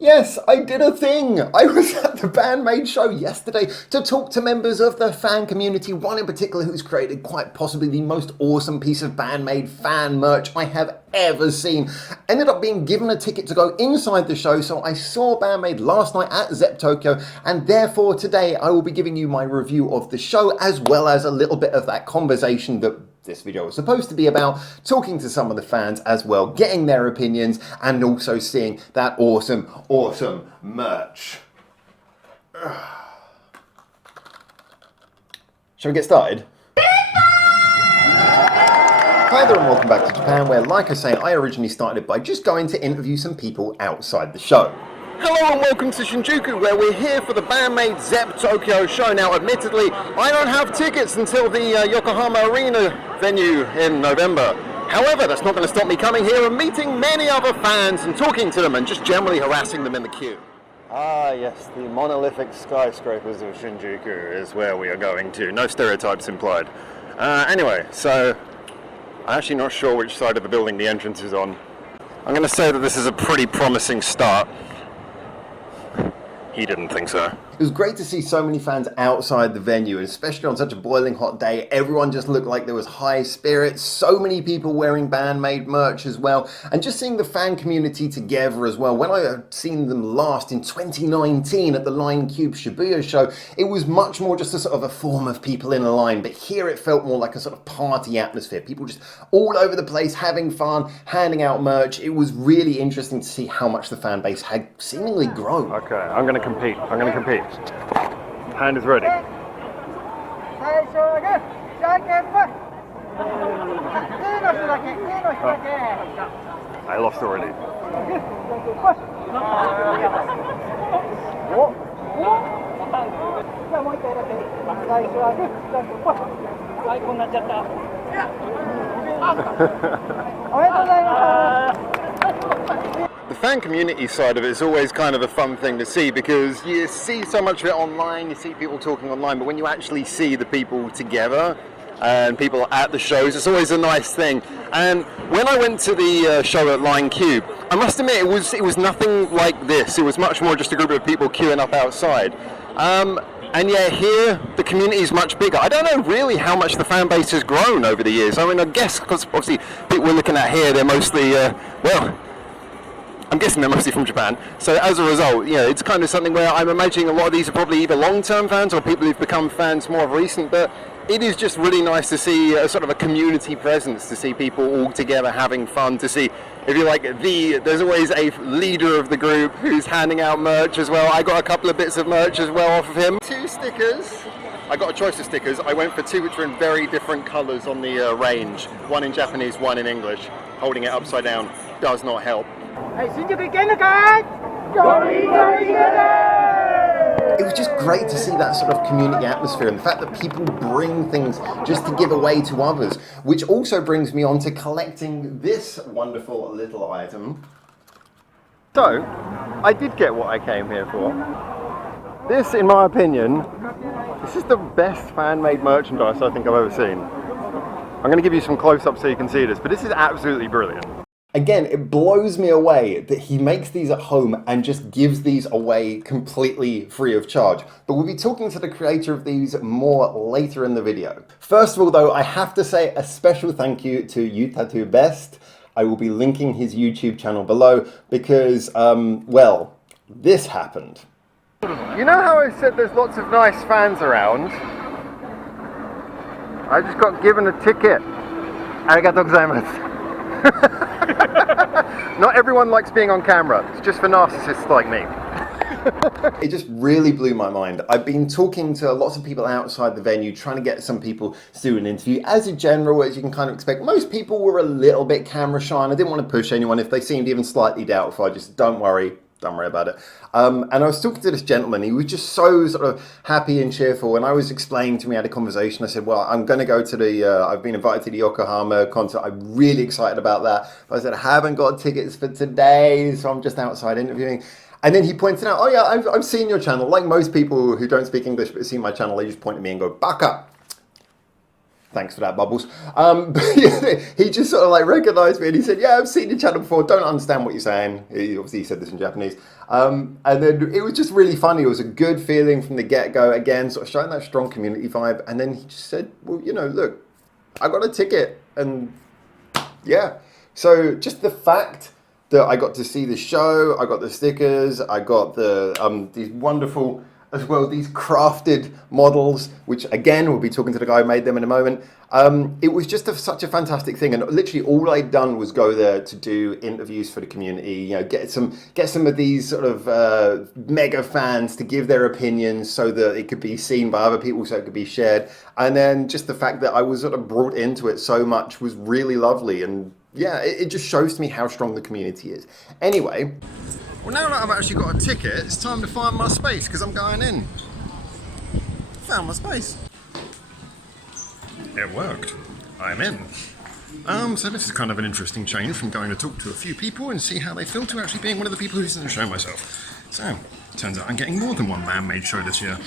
Yes, I did a thing! I was at the BAND-MAID show yesterday to talk to members of the fan community, one in particular who's created quite possibly the most awesome piece of BAND-MAID fan merch I have ever seen. Ended up being given a ticket to go inside the show, so I saw BAND-MAID last night at Zepp Tokyo, and therefore today I will be giving you my review of the show as well as a little bit of that conversation that this video was supposed to be about, talking to some of the fans as well, getting their opinions, and also seeing that awesome merch. Shall we get started? Hi there and welcome back to Japan, where, like I say, I originally started by just going to interview some people outside the show. Hello and welcome to Shinjuku, where we're here for the BAND-MAID Zepp Tokyo show. Now, admittedly, I don't have tickets until the Yokohama Arena venue in November. However, that's not going to stop me coming here and meeting many other fans and talking to them and just generally harassing them in the queue. Ah, yes, the monolithic skyscrapers of Shinjuku is where we are going to. No stereotypes implied. Anyway, so I'm actually not sure which side of the building the entrance is on. I'm going to say that this is a pretty promising start. He didn't think so. It was great to see so many fans outside the venue, and especially on such a boiling hot day. Everyone just looked like there was high spirits, so many people wearing BAND-MAID merch as well, and just seeing the fan community together as well. When I had seen them last in 2019 at the Line Cube Shibuya show, it was much more just a sort of a form of people in a line, but here it felt more like a sort of party atmosphere. People just all over the place having fun, handing out merch. It was really interesting to see how much the fan base had seemingly grown. Okay, I'm going to compete. Hand is ready. I lost already. The fan community side of it is always kind of a fun thing to see, because you see so much of it online, you see people talking online, but when you actually see the people together and people at the shows, it's always a nice thing. And when I went to the show at Line Cube, I must admit it was nothing like this. It was much more just a group of people queuing up outside. And yet here, the community is much bigger. I don't know really how much the fan base has grown over the years. I mean, I guess, because obviously people we're looking at here, they're mostly, well, I'm guessing they're mostly from Japan. So as a result, yeah, it's kind of something where I'm imagining a lot of these are probably either long-term fans or people who've become fans more of recent, but it is just really nice to see a sort of a community presence, to see people all together having fun, to see, if you like, there's always a leader of the group who's handing out merch as well. I got a couple of bits of merch as well off of him. 2 stickers. I got a choice of stickers. I went for 2 which were in very different colours on the range. One in Japanese, one in English. Holding it upside down does not help. It was just great to see that sort of community atmosphere, and the fact that people bring things just to give away to others, which also brings me on to collecting this wonderful little item. So, I did get what I came here for. This, in my opinion, this is the best fan-made merchandise I think I've ever seen. I'm going to give you some close-ups so you can see this, but this is absolutely brilliant. Again, it blows me away that he makes these at home and just gives these away completely free of charge. But we'll be talking to the creator of these more later in the video. First of all, though, I have to say a special thank you to You Best. I will be linking his YouTube channel below because, well, this happened. You know how I said there's lots of nice fans around? I just got given a ticket. Arigatou gozaimasu. Not everyone likes being on camera. It's just for narcissists like me. It just really blew my mind. I've been talking to lots of people outside the venue, trying to get some people to do an interview. As a general, as you can kind of expect, most people were a little bit camera shy, and I didn't want to push anyone. If they seemed even slightly doubtful, I just, don't worry about it. And I was talking to this gentleman. He was just so sort of happy and cheerful, and I was explaining to him, we had a conversation. I said, well, I'm going to go to the, I've been invited to the Yokohama concert. I'm really excited about that. But I said, I haven't got tickets for today, so I'm just outside interviewing. And then he pointed out, oh yeah, I've seen your channel. Like most people who don't speak English but see my channel, they just point at me and go, Baka. Thanks for that, Bubbles. But yeah, he just sort of like recognized me and he said, yeah, I've seen your channel before. Don't understand what you're saying. He obviously said this in Japanese. And then it was just really funny. It was a good feeling from the get-go. Again, sort of showing that strong community vibe. And then he just said, well, you know, look, I got a ticket. And yeah. So just the fact that I got to see the show, I got the stickers, I got the these wonderful, as well, these crafted models, which again, we'll be talking to the guy who made them in a moment. It was just such a fantastic thing, and literally all I'd done was go there to do interviews for the community, you know, get some of these sort of mega fans to give their opinions so that it could be seen by other people, so it could be shared. And then just the fact that I was sort of brought into it so much was really lovely, and yeah, it just shows to me how strong the community is. Anyway, well, now that I've actually got a ticket, it's time to find my space because I'm going in. Found my space. It worked. I'm in. So this is kind of an interesting change from going to talk to a few people and see how they feel to actually being one of the people who's in the show myself. So, turns out I'm getting more than one BAND-MAID show this year.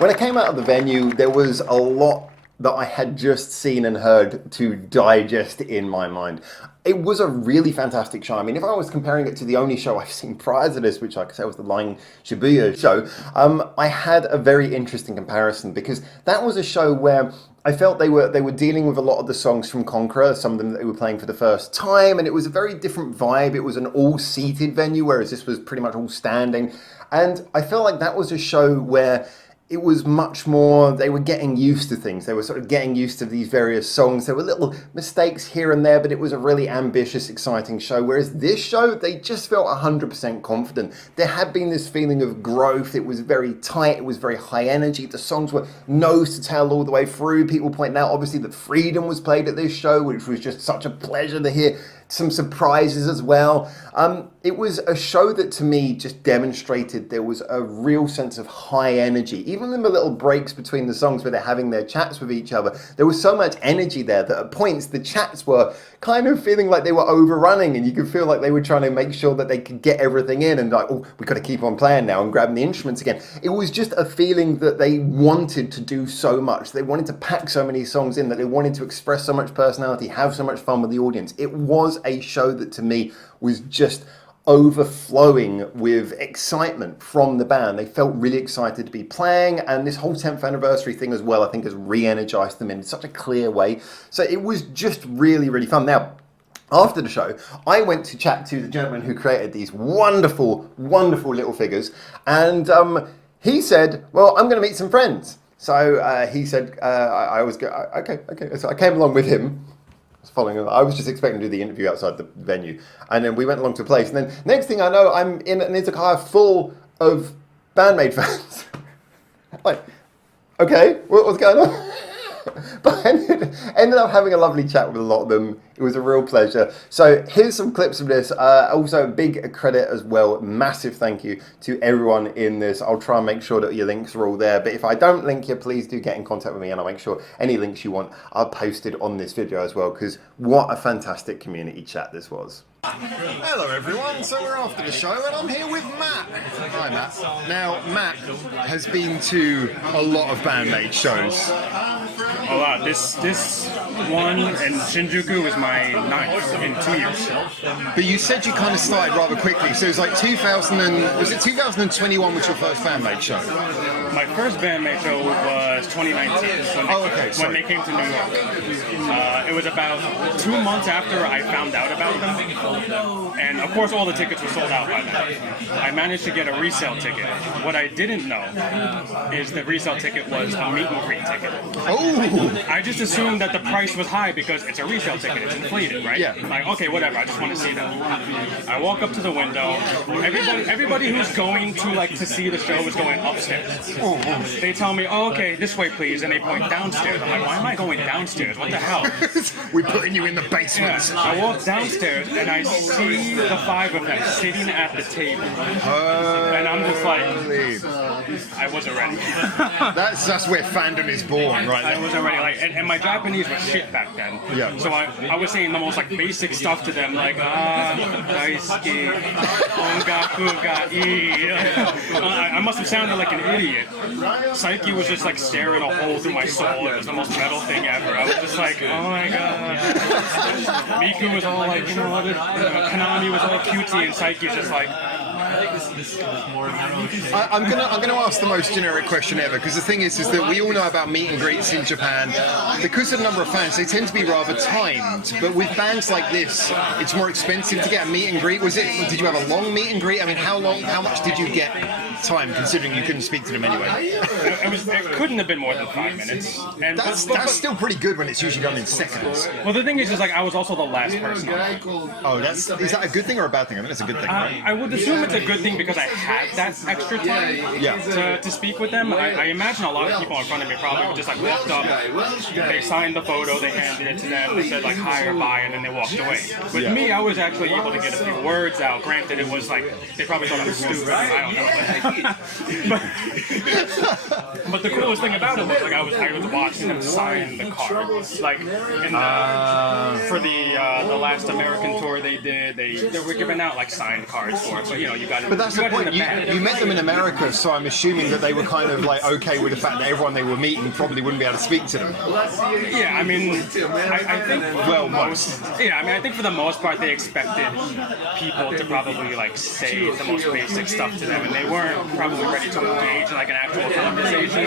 When I came out of the venue, there was a lot that I had just seen and heard to digest in my mind. It was a really fantastic show. I mean, if I was comparing it to the only show I've seen prior to this, which like I said was the Lying Shibuya show, I had a very interesting comparison because that was a show where I felt they were dealing with a lot of the songs from Conqueror, some of them that they were playing for the first time, and it was a very different vibe. It was an all-seated venue, whereas this was pretty much all standing. And I felt like that was a show where it was much more, they were getting used to things. They were sort of getting used to these various songs. There were little mistakes here and there, but it was a really ambitious, exciting show. Whereas this show, they just felt 100% confident. There had been this feeling of growth. It was very tight. It was very high energy. The songs were nose to tail all the way through. People pointing out, obviously, that Freedom was played at this show, which was just such a pleasure to hear. Some surprises as well. It was a show that to me just demonstrated there was a real sense of high energy. Even in the little breaks between the songs where they're having their chats with each other, there was so much energy there that at points the chats were kind of feeling like they were overrunning, and you could feel like they were trying to make sure that they could get everything in and like, oh, we've got to keep on playing now and grabbing the instruments again. It was just a feeling that they wanted to do so much. They wanted to pack so many songs in, that they wanted to express so much personality, have so much fun with the audience. It was a show that to me was just overflowing with excitement from the band. They felt really excited to be playing, and this whole 10th anniversary thing as well, I think has re-energized them in such a clear way. So it was just really, really fun. Now, after the show, I went to chat to the gentleman who created these wonderful, wonderful little figures, and he said, well, I'm going to meet some friends. So he said, I was okay. So I came along with him. Following him. I was just expecting to do the interview outside the venue, and then we went along to a place, and then next thing I know, I'm in an izakaya full of BAND-MAID fans. Like, okay, what's going on? But I ended up having a lovely chat with a lot of them. It was a real pleasure. So here's some clips of this. Also a big credit as well. Massive thank you to everyone in this. I'll try and make sure that your links are all there. But if I don't link you, please do get in contact with me and I'll make sure any links you want are posted on this video as well. Because what a fantastic community chat this was. Hello everyone, so we're after the show and I'm here with Matt. Hi Matt. Now Matt has been to a lot of BAND-MAID shows. A lot. This one in Shinjuku was my 9th in 2 years. But you said you kind of started rather quickly, so it was like 2021 was your first BAND-MAID show? My first BAND-MAID show was 2019 when they came to New York. It was about 2 months after I found out about them, and of course all the tickets were sold out by then. I managed to get a resale ticket. What I didn't know is the resale ticket was a meet and greet ticket. Oh! I just assumed that the price was high because it's a resale ticket, it's inflated, right? Yeah. Like, okay, whatever, I just want to see them. I walk up to the window, everybody who's going to see the show is going upstairs. They tell me, oh, okay, this way please, and they point downstairs. I'm like, why am I going downstairs? What the hell? We're putting you in the basement. Yeah. I walk downstairs and I see the 5 of them sitting at the table. And I'm just like, I wasn't ready. That's where fandom is born, right there. I wasn't ready. Like, and my Japanese was shit back then. Yeah. So I was saying the most like basic stuff to them, like daisuki, ongaku ga ii. I must have sounded like an idiot. Psyche was just like staring a hole through my soul. It was the most metal thing ever. I was just like, oh my god. Miku was all like, Kanami was all cutesy, and Psyche's just like. I'm gonna ask the most generic question ever, because the thing is that we all know about meet and greets in Japan. Because of the number of fans, they tend to be rather timed. But with bands like this, it's more expensive to get a meet and greet. Did you have a long meet and greet? I mean, how much did you get time, considering you couldn't speak to them anyway? It couldn't have been more than 5 minutes. And that's still pretty good when it's usually done in seconds. Well, the thing is like I was also the last person. Oh, is that a good thing or a bad thing? I think it's a good thing, right? I would assume it's a good thing because I had that extra time to speak with them. I imagine a lot of people in front of me probably just like walked up, they signed the photo, they handed it to them, they said like hi or bye, and then they walked away. With me, I was actually able to get a few words out. Granted, it was like, they probably thought I was stupid, I don't know. But the coolest thing about it was like I was watching them sign the cards. Like for the last American tour they did, they were giving out like signed cards for it. But you got. But that's the point. You met them in America, so I'm assuming that they were kind of like okay with the fact that everyone they were meeting probably wouldn't be able to speak to them. Yeah, I mean, I think most. Yeah, I mean, I think for the most part they expected people to probably like say the most basic stuff to them, and they weren't probably ready to engage in like an actual conversation.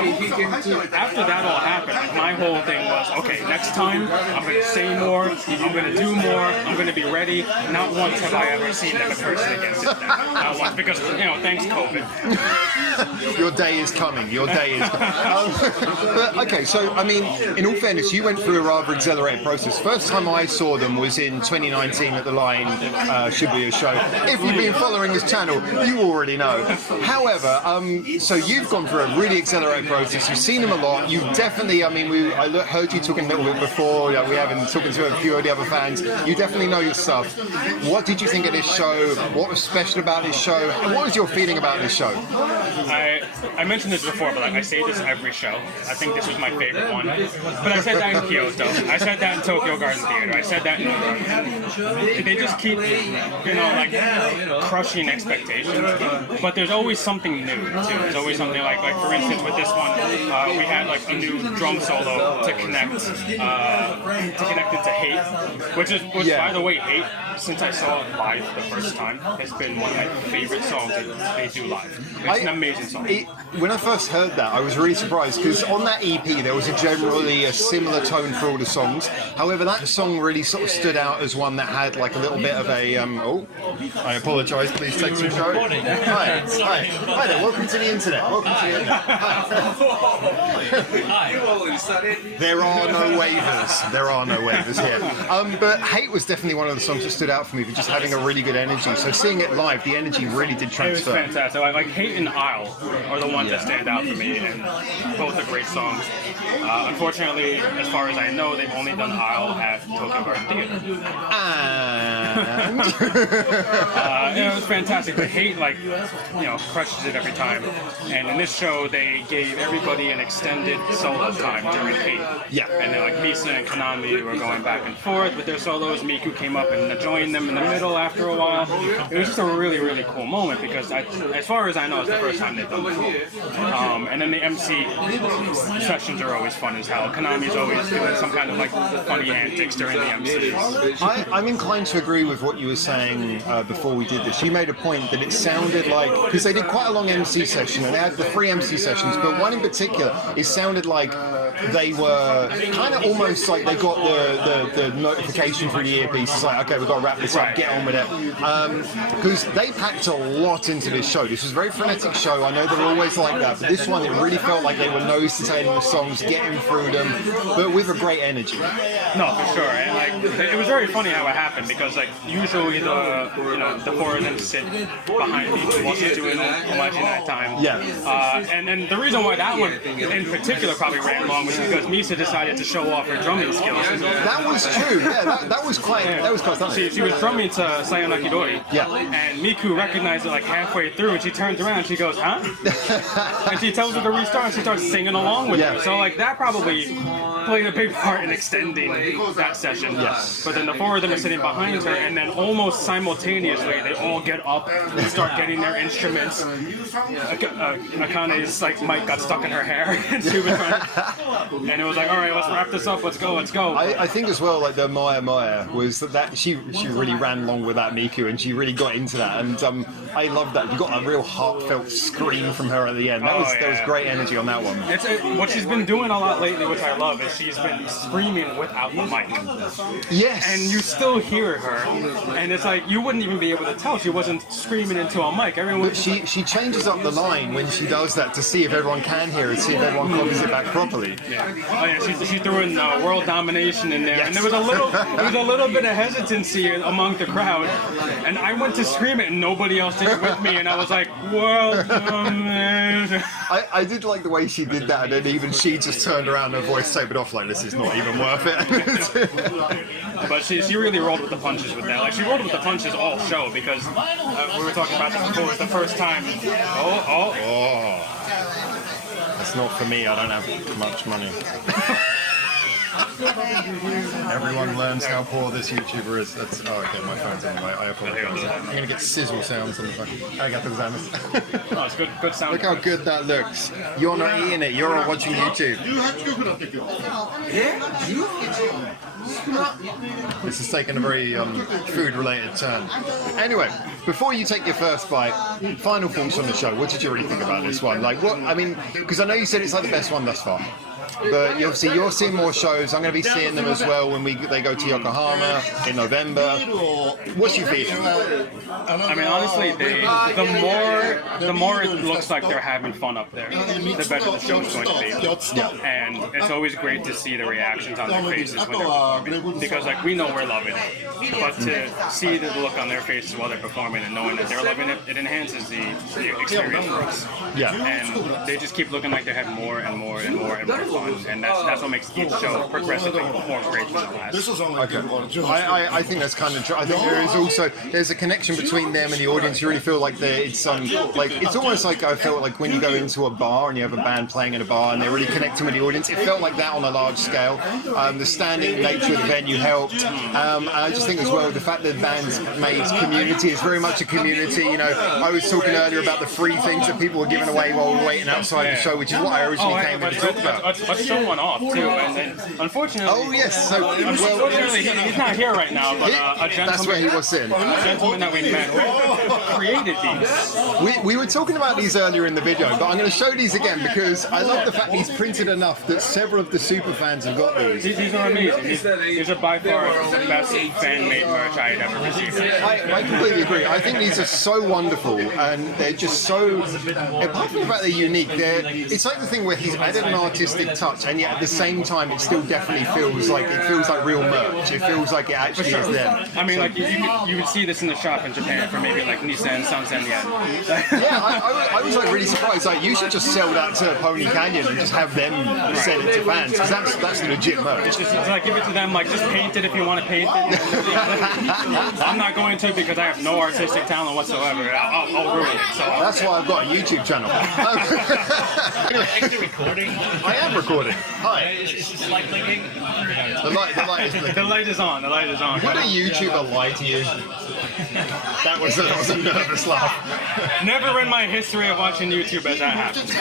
After that all happened, like my whole thing was, okay, next time I'm going to say more, I'm going to do more, I'm going to be ready. Not once have I ever seen them in person again since then. Not once, because thanks COVID. Your day is coming. Your day is coming. But okay, so I mean, in all fairness, you went through a rather accelerated process. First time I saw them was in 2019 at the Line Shibuya show. If you've been following this channel, you already know. However, so you've gone through a really accelerated process. You've seen them a lot. You definitely, I mean, I heard you talking a little bit before. We have been talking to a few of the other fans. You definitely know your stuff. What did you think of this show? What was special about this show? And what was your feeling about this show? I mentioned this before, but like I say this every show. I think this was my favorite one. But I said that in Kyoto. I said that in Tokyo Garden Theater. I said that in New York. They just keep, crushing expectations. But there's always something new, too. There's always something like for instance, with this one, we had like a new drum solo to connect it to Hate, which by the way, Hate, since I saw it live the first time, has been one of my favorite songs they do live. It's an amazing song. When I first heard that, I was really surprised because on that EP there was generally a similar tone for all the songs. However, that song really sort of stood out as one that had like a little bit of a I apologise, please take some show. Hi there, welcome to the internet. Welcome to the internet. Hi. There are no waivers. There are no waivers here. But Hate was definitely one of the songs that stood stood out for me for just having a really good energy. So seeing it live, the energy really did transfer. It was fantastic. Like Hate and Isle are the ones that stand out for me, and both are great songs. Unfortunately, as far as I know, they've only done Isle at Tokyo Garden Theater. And It was fantastic. But Hate, crushes it every time. And in this show, they gave everybody an extended solo time during Hate. Yeah. And then Misa and Konami were going back and forth with their solos. Miku came up and joined them in the middle after a while. It was just a really, really cool moment because, as far as I know, it's the first time they've done this. And then the MC sessions are always fun as hell. Konami's always doing some kind of funny antics during the MCs. I'm inclined to agree with what you were saying before we did this. You made a point that it sounded like, because they did quite a long MC session and they had the 3 MC sessions, but one in particular, it sounded like they were kind of almost like they got the notification through the earpiece. It's like, okay, we've got to wrap this up, get on with it. Because they packed a lot into this show. This was a very frenetic show. I know they're always like that, but this one, it really felt like they were nose to tail in the songs, getting through them, but with a great energy. No, for sure. And it was very funny how it happened because usually the 4 of them sit behind me while she's doing Omaji Night Time. Yeah. And the reason why that one in particular probably ran long was because Misa decided to show off her drumming skills. That was true. Yeah, that was quite stunning. She was drumming to Sayonaki Dori. Yeah. And Miku recognized it halfway through, and she turns around and she goes, "Huh?" And she tells her to restart, and she starts singing along with her. So that probably played a big part in extending that session. Yes. But then the 4 of them are sitting behind her, and then almost simultaneously they all get up and start getting their instruments. Akane's mic got stuck in her hair, and she was trying to, and it was all right, let's wrap this up, let's go. I think as well, the Maya was that she really ran along with that Miku, and she really got into that, and I love that. You got a real heartfelt scream from her at the end. There was great energy on that one. What she's been doing a lot lately, which I love, is she's been screaming without the mic. Yes. And you still hear her, and it's you wouldn't even be able to tell she wasn't screaming into a mic. But she changes up the line when she does that to see if everyone can hear it, see if everyone copies it back properly. Yeah. Oh yeah, she threw in world domination in there, yes. And there was a little bit of hesitancy among the crowd, and I went to scream it, and nobody else did it with me, and I was like, world domination. I did like the way she did that, and then even she just turned around and her voice tapered off like, this is not even worth it. But she really rolled with the punches with that. She rolled with the punches all show because we were talking about this before. It's the first time. Oh. That's not for me. I don't have much money. Everyone learns how poor this YouTuber is. Okay, my phone's on the way. I apologize. I'm going to get sizzle sounds on the phone. Arigato gozaimasu. Oh, it's good sound. Look how good that looks. You're not eating it. You're watching YouTube. This has taken a very food-related turn. Anyway, before you take your first bite, final thoughts on the show. What did you really think about this one? Because I know you said it's the best one thus far. But obviously you're seeing more shows. I'm going to be seeing them as well when they go to Yokohama in November. What's your feeling? I mean, honestly, the more it looks like they're having fun up there, the better the show's going to be. Yeah. And it's always great to see the reactions on their faces when they're performing, because we know we're loving it, but to see the look on their faces while they're performing and knowing that they're loving it, it enhances the experience for us. Yeah. And they just keep looking like they're having more and more and more and more fun. And that's what makes each show progressively more great than the last. Okay. I think that's kind of true. I think there's a connection between them and the audience. You really feel like it's almost like I felt like when you go into a bar and you have a band playing in a bar and they're really connecting with the audience. It felt like that on a large scale. The standing nature of the venue helped. And I just think as well the fact that BAND-MAID's community is very much a community. I was talking earlier about the free things that people were giving away while we were waiting outside the show, which is what I originally came in to talk about. Let's show one off too, and then unfortunately. Oh yes. Unfortunately, he's not here right now, but a gentleman. That's where he was in. A gentleman that we met created these. We were talking about these earlier in the video, but I'm going to show these again because I love the fact he's printed enough that several of the super fans have got these. These are amazing. These are by far the best fan-made merch I had ever received. I completely agree. I think these are so wonderful, and they're just so. Apart from the fact they're unique, it's like the thing where he's added an artistic touch touch, and yet at the same time, it still definitely feels like real merch. It feels like it actually sure. is them. I mean, like you would see this in the shop in Japan for maybe like Nissan, Sansen yen. Yeah, I was like really surprised. Like, you should just sell that to Pony Canyon and just have them sell it to fans, because that's legit merch. It's like give it to them, like just paint it if you want to paint it. I'm not going to because I have no artistic talent whatsoever. I'll ruin it. So That's why I've got a YouTube channel. Actually recording. I am recording. Hi. Is this light blinking? The light is blinking. the light is on. The light is on. Would a YouTuber lie to you? That was a nervous laugh. Never in my history of watching YouTube has that happened.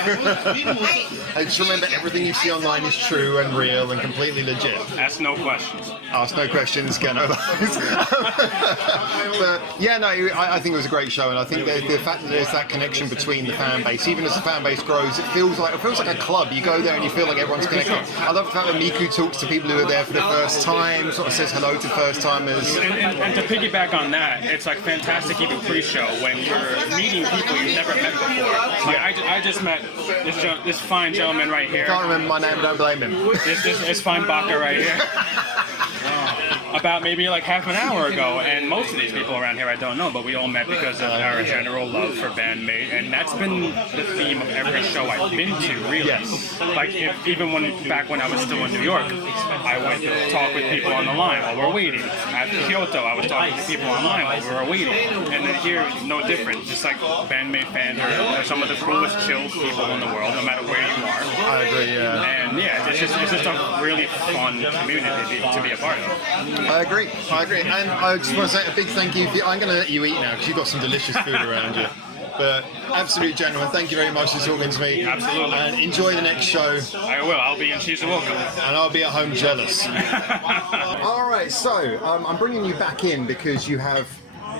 And just remember, everything you see online is true and real and completely legit. Ask no questions. Ask no questions, get no lies. But yeah, no, I think it was a great show, and I think the fact that there's that connection between the fan base, even as the fan base grows, it feels like a club. You go there and you feel like everyone's connected. I love the fact that Miku talks to people who are there for the first time, sort of says hello to first timers. And to piggyback on that, it's like fantastic even pre-show when you're meeting people you've never met before. Like I just met this fine gentleman right here. Can't remember my name, don't blame him. This fine baka right here. About maybe like half an hour ago, and most of these people around here I don't know, but we all met because of our general love for BAND-MAID, and that's been the theme of every show I've been to, really. Yes. Like even back when I was still in New York, I went to talk with people on the line while we're waiting. At Kyoto, I was talking to people online while we were waiting, and then here, no different. Just like BAND-MAID fans are some of the coolest, chill people in the world, no matter where you are. I agree, yeah. And yeah, it's just a really fun community to be a part of. I agree. And I just want to say a big thank you. I'm going to let you eat now because you've got some delicious food around you. But absolute gentlemen, thank you very much for talking to me. Absolutely. And enjoy the next show. I will. I'll be in Shizuoka. And I'll be at home jealous. All right, so I'm bringing you back in because you have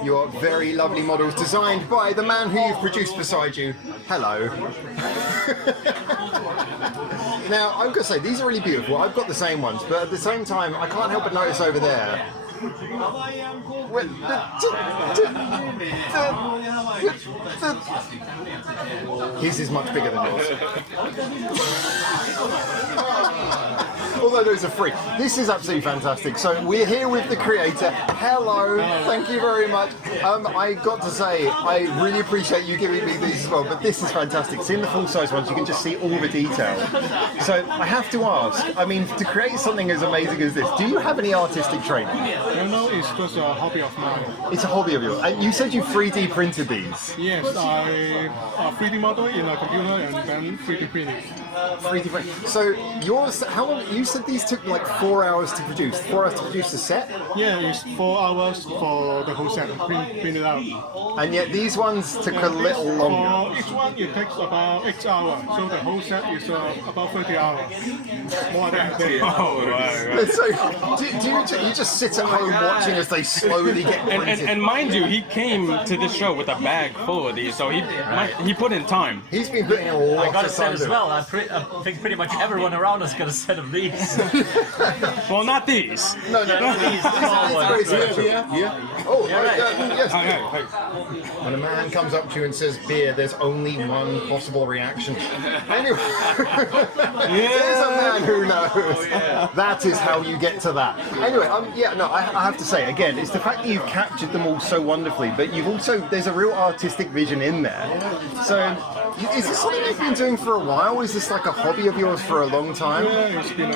your very lovely models designed by the man who you've produced beside you. Hello. Now, I'm going to say, these are really beautiful. I've got the same ones, but at the same time, I can't help but notice over there. His is much bigger than yours. Although those are free. This is absolutely fantastic. So we're here with the creator. Hello, thank you very much. I got to say, I really appreciate you giving me these as well, but this is fantastic. Seeing the full-size ones, you can just see all the detail. So I have to ask, I mean, to create something as amazing as this, do you have any artistic training? No, it's just a hobby of mine. It's a hobby of yours. And you said you 3D printed these. Yes, I 3D model in a computer and then 3D printing. 3D print. So yours, how long? You said these took like 4 hours to produce. 4 hours to produce the set? Yeah, it's 4 hours for the whole set, print it out. And yet these ones took a little longer. For each one, it takes about 8 hours. So the whole set is about 30 hours. More than a day. Oh, right. So do you just sit at home watching as they slowly get printed? And mind you, he came to this show with a bag full of these, so he put in time. He's been putting in a lot I got a of set time. as well. I think pretty much everyone around us got a set of these. Well, not these. No. These small It's ones. very special. Yeah. Oh, right. yes. Okay. When a man comes up to you and says beer, there's only one possible reaction. Anyway, there's a man who knows. That is how you get to that. Anyway, I have to say, again, it's the fact that you've captured them all so wonderfully, but you've also, there's a real artistic vision in there. So, is this something you've been doing for a while? Is this like a hobby of yours for a long time? Yeah, it's been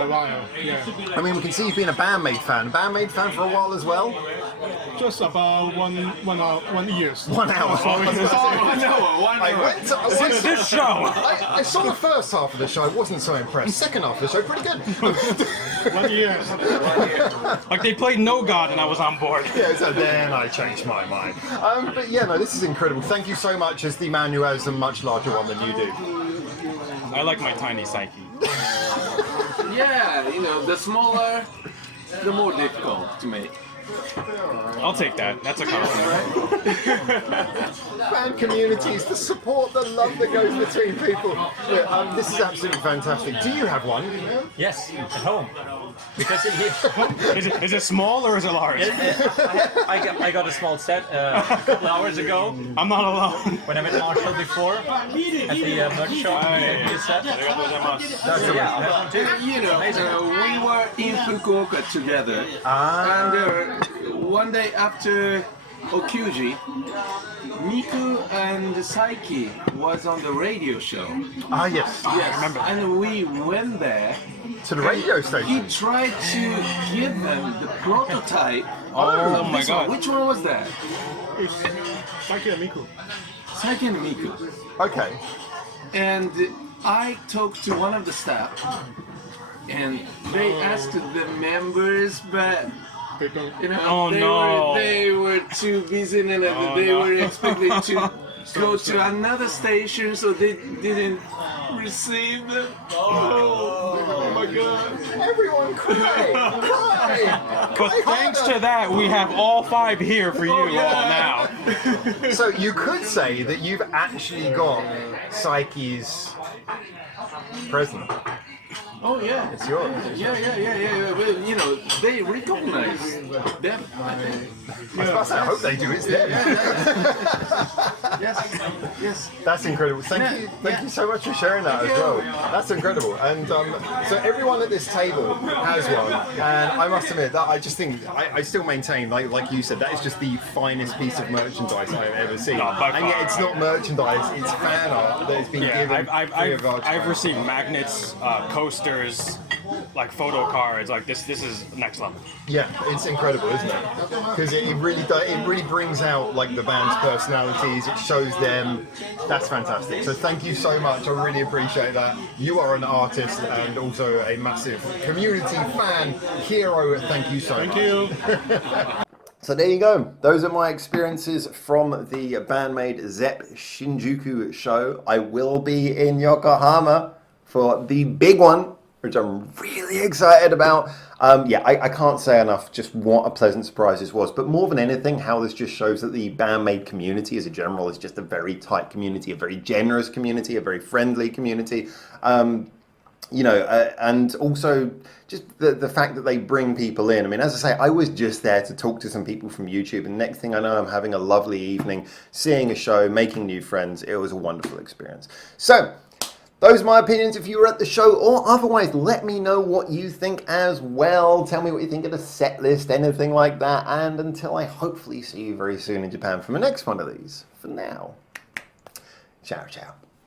a while. Yeah. I mean, we can see you've been a BAND-MAID fan. BAND-MAID fan for a while as well? Just about 1 year. 1 hour. I went to, Since this show. I saw the first half of the show, I wasn't so impressed. Second half of the show, pretty good. 1 year. Like they played No God and I was on board. Yeah, so then I changed my mind. But yeah, no, this is incredible. Thank you so much as the man who has a much larger one than you do. I like my tiny psyche. Yeah, the smaller, the more difficult to make. I'll take that. That's a compliment. Fan communities, the support, the love that goes between people. Yeah, this is absolutely fantastic. Do you have one? Yes, at home. Because in here, Is it small or is it large? I got a small set a couple hours ago I'm not alone. when I met Marshall before at the merch shop. He said, yeah, I have one too. You know, we were in Fukuoka together, and one day after Okuji, Miku and Saiki was on the radio show. Ah, yes. Yes, and we went there. To the radio He station. tried to give them the prototype. Oh my this god. one. Which one was that? It's Saiki and Miku. Saiki and Miku. Okay. And I talked to one of the staff, and they asked the members, but They don't. you know, Oh, no. they were too busy, and they were expected to go to another station, so they didn't receive them. Oh my god! Everyone cry! Cry! But thanks to that, we have all 5 here for you all now. So you could say that you've actually got Psyche's present. Oh yeah, It's yours. yeah. Well, you know, they recognize them. I think. I was about to say, I hope they do. It's them. Yes. That's incredible. Thank you so much for sharing that as well. That's incredible. And so everyone at this table has one, and I must admit that I just think I still maintain, like you said, that is just the finest piece of merchandise I've ever seen. No, by And yet far. it's not merchandise; it's fan art that has been given free of charge. I've received magnets, coasters, like photo cards. Like this is next level. Yeah, it's incredible, isn't it? Because it really does. It really brings out like the band's personalities. It shows them. That's fantastic. So thank you so much. I really appreciate that. You are an artist and also a massive community fan hero. Thank you so much. Thank you. So there you go. Those are my experiences from the BAND-MAID Zepp Shinjuku show. I will be in Yokohama for the big one, which I'm really excited about. I can't say enough just what a pleasant surprise this was. But more than anything, how this just shows that the BAND-MAID community as a general is just a very tight community, a very generous community, a very friendly community. And also just the fact that they bring people in. I mean, as I say, I was just there to talk to some people from YouTube, and next thing I know, I'm having a lovely evening, seeing a show, making new friends. It was a wonderful experience. So, those are my opinions. If you were at the show or otherwise, let me know what you think as well. Tell me what you think of the set list, anything like that. And until I hopefully see you very soon in Japan for my next one of these, for now, ciao, ciao.